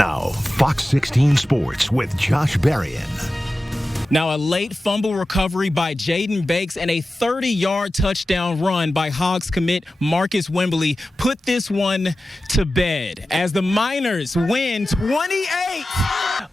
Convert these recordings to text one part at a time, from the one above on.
Now, Fox 16 Sports with Josh Berrian. Now, a late fumble recovery by Jaden Bakes and a 30-yard touchdown run by Hogs commit Marcus Wembley put this one to bed as the Miners win 28.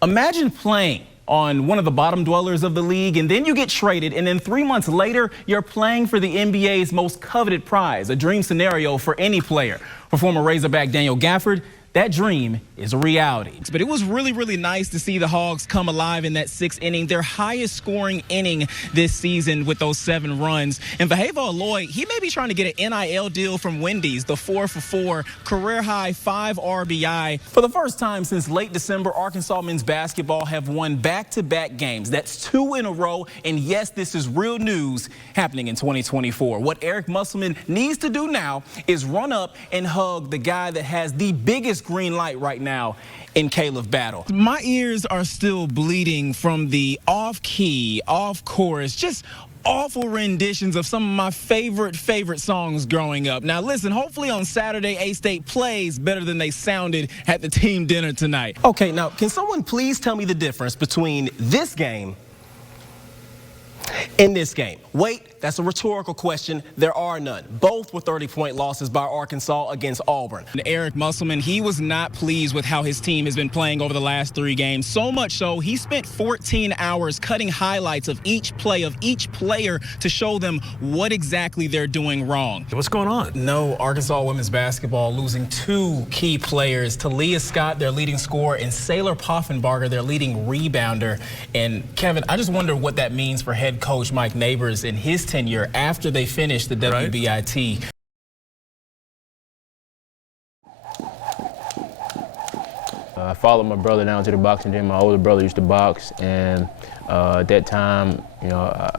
Imagine playing on one of the bottom dwellers of the league, and then you get traded, and then 3 months later, you're playing for the NBA's most coveted prize, a dream scenario for any player. For former Razorback Daniel Gafford, that dream is a reality. But it was really, really nice to see the Hogs come alive in that sixth inning, their highest scoring inning this season with those 7 runs. And Vaheva Aloy, he may be trying to get an NIL deal from Wendy's, the 4-for-4, career-high 5 RBI. For the first time since late December, Arkansas men's basketball have won back-to-back games. That's 2 in a row, and yes, this is real news happening in 2024. What Eric Musselman needs to do now is run up and hug the guy that has the biggest green light right now in Caleb Battle. My ears are still bleeding from the off-key, off-chorus, just awful renditions of some of my favorite songs growing up. Now listen, hopefully on Saturday, A-State plays better than they sounded at the team dinner tonight. Okay, now can someone please tell me the difference between this game and this game? Wait, that's a rhetorical question. There are none. Both were 30-point losses by Arkansas against Auburn. Eric Musselman, he was not pleased with how his team has been playing over the last 3 games. So much so, he spent 14 hours cutting highlights of each play of each player to show them what exactly they're doing wrong. What's going on? No, Arkansas women's basketball losing 2 key players. Talia Scott, their leading scorer, and Saylor Poffenbarger, their leading rebounder. And Kevin, I just wonder what that means for head coach Mike Neighbors in his tenure after they finished the WBIT. I followed my brother down to the boxing gym. My older brother used to box, and at that time, you know,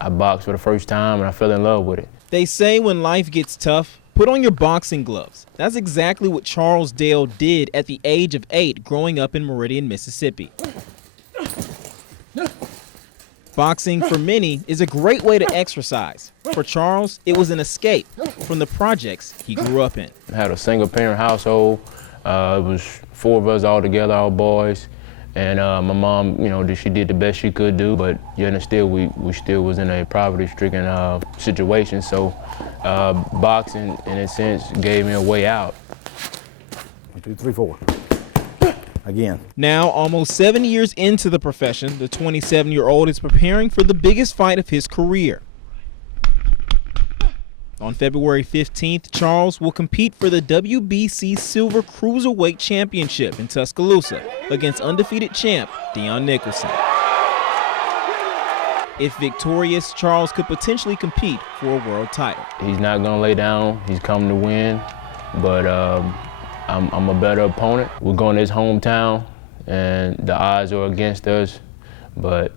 I boxed for the first time, and I fell in love with it. They say when life gets tough, put on your boxing gloves. That's exactly what Charles Dale did at the age of 8, growing up in Meridian, Mississippi. Boxing, for many, is a great way to exercise. For Charles, it was an escape from the projects he grew up in. I had a single-parent household. It was 4 of us all together, all boys. And my mom, you know, she did the best she could do, but yet and still, we still was in a poverty-stricken situation. So boxing, in a sense, gave me a way out. 1, 2, 3, 4. Again. Now, almost 7 years into the profession, the 27-year-old is preparing for the biggest fight of his career. On February 15th, Charles will compete for the WBC Silver Cruiserweight Championship in Tuscaloosa against undefeated champ Dion Nicholson. If victorious, Charles could potentially compete for a world title. He's not going to lay down. He's coming to win, but I'm a better opponent. We're going to his hometown, and the odds are against us, but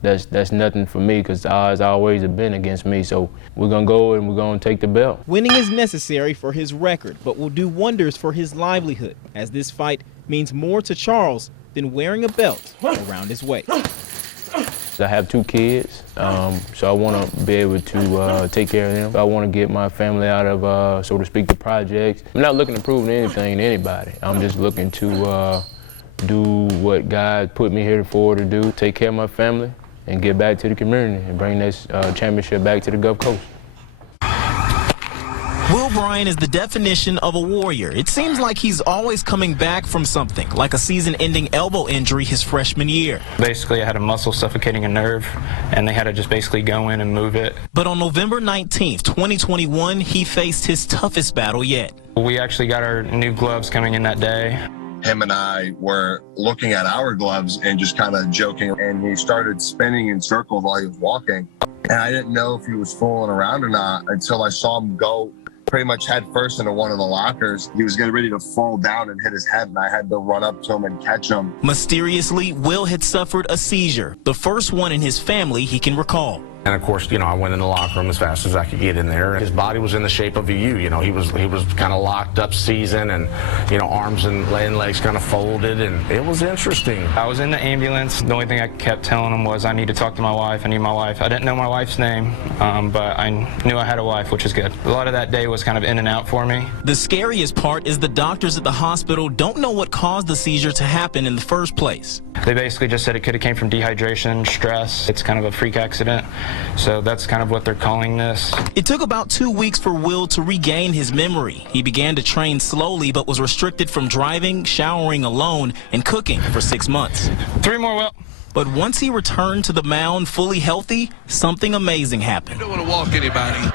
that's nothing for me because the odds always have been against me. So we're going to go and we're going to take the belt. Winning is necessary for his record, but will do wonders for his livelihood, as this fight means more to Charles than wearing a belt around his waist. I have 2 kids, so I want to be able to take care of them. I want to get my family out of, so to speak, the projects. I'm not looking to prove anything to anybody. I'm just looking to do what God put me here for to do, take care of my family, and get back to the community and bring this championship back to the Gulf Coast. Will Bryan is the definition of a warrior. It seems like he's always coming back from something, like a season-ending elbow injury his freshman year. Basically, I had a muscle suffocating a nerve, and they had to just basically go in and move it. But on November 19th, 2021, he faced his toughest battle yet. We actually got our new gloves coming in that day. Him and I were looking at our gloves and just kind of joking, and he started spinning in circles while he was walking. And I didn't know if he was fooling around or not until I saw him go pretty much head first into one of the lockers. He was getting ready to fall down and hit his head, and I had to run up to him and catch him. Mysteriously, Will had suffered a seizure, the first one in his family he can recall. And of course, I went in the locker room as fast as I could get in there. His body was in the shape of a U. He was kind of locked up season, and arms and legs kind of folded, and it was interesting. I was in the ambulance. The only thing I kept telling him was I need to talk to my wife. I need my wife. I didn't know my wife's name, but I knew I had a wife, which is good. A lot of that day was kind of in and out for me. The scariest part is the doctors at the hospital don't know what caused the seizure to happen in the first place. They basically just said it could have came from dehydration, stress. It's kind of a freak accident. So that's kind of what they're calling this. It took about 2 weeks for Will to regain his memory. He began to train slowly, but was restricted from driving, showering alone, and cooking for 6 months. 3 more, Will. But once he returned to the mound fully healthy, something amazing happened. You don't want to walk anybody.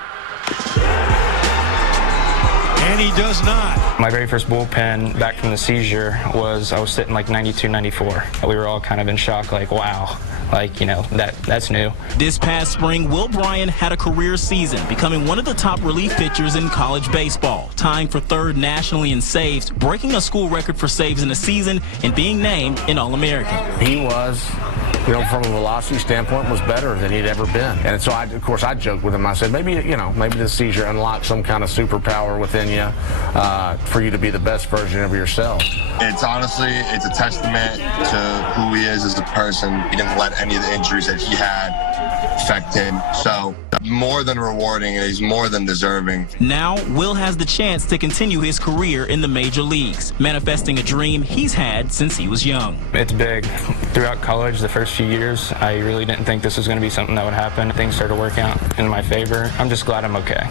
And he does not. My very first bullpen back from the seizure was I was sitting like 92, 94. We were all kind of in shock, like, wow. Like, that's new. This past spring, Will Berrian had a career season, becoming one of the top relief pitchers in college baseball, tying for 3rd nationally in saves, breaking a school record for saves in a season, and being named an All-American. He was, from a velocity standpoint, was better than he'd ever been. And so, of course, I joked with him. I said, maybe the seizure unlocked some kind of superpower within you for you to be the best version of yourself. It's a testament to who he is as a person. He didn't let any of the injuries that he had affect him. So more than rewarding, and he's more than deserving. Now, Will has the chance to continue his career in the major leagues, manifesting a dream he's had since he was young. It's big. Throughout college, the first few years, I really didn't think this was going to be something that would happen. Things started to work out in my favor. I'm just glad I'm okay.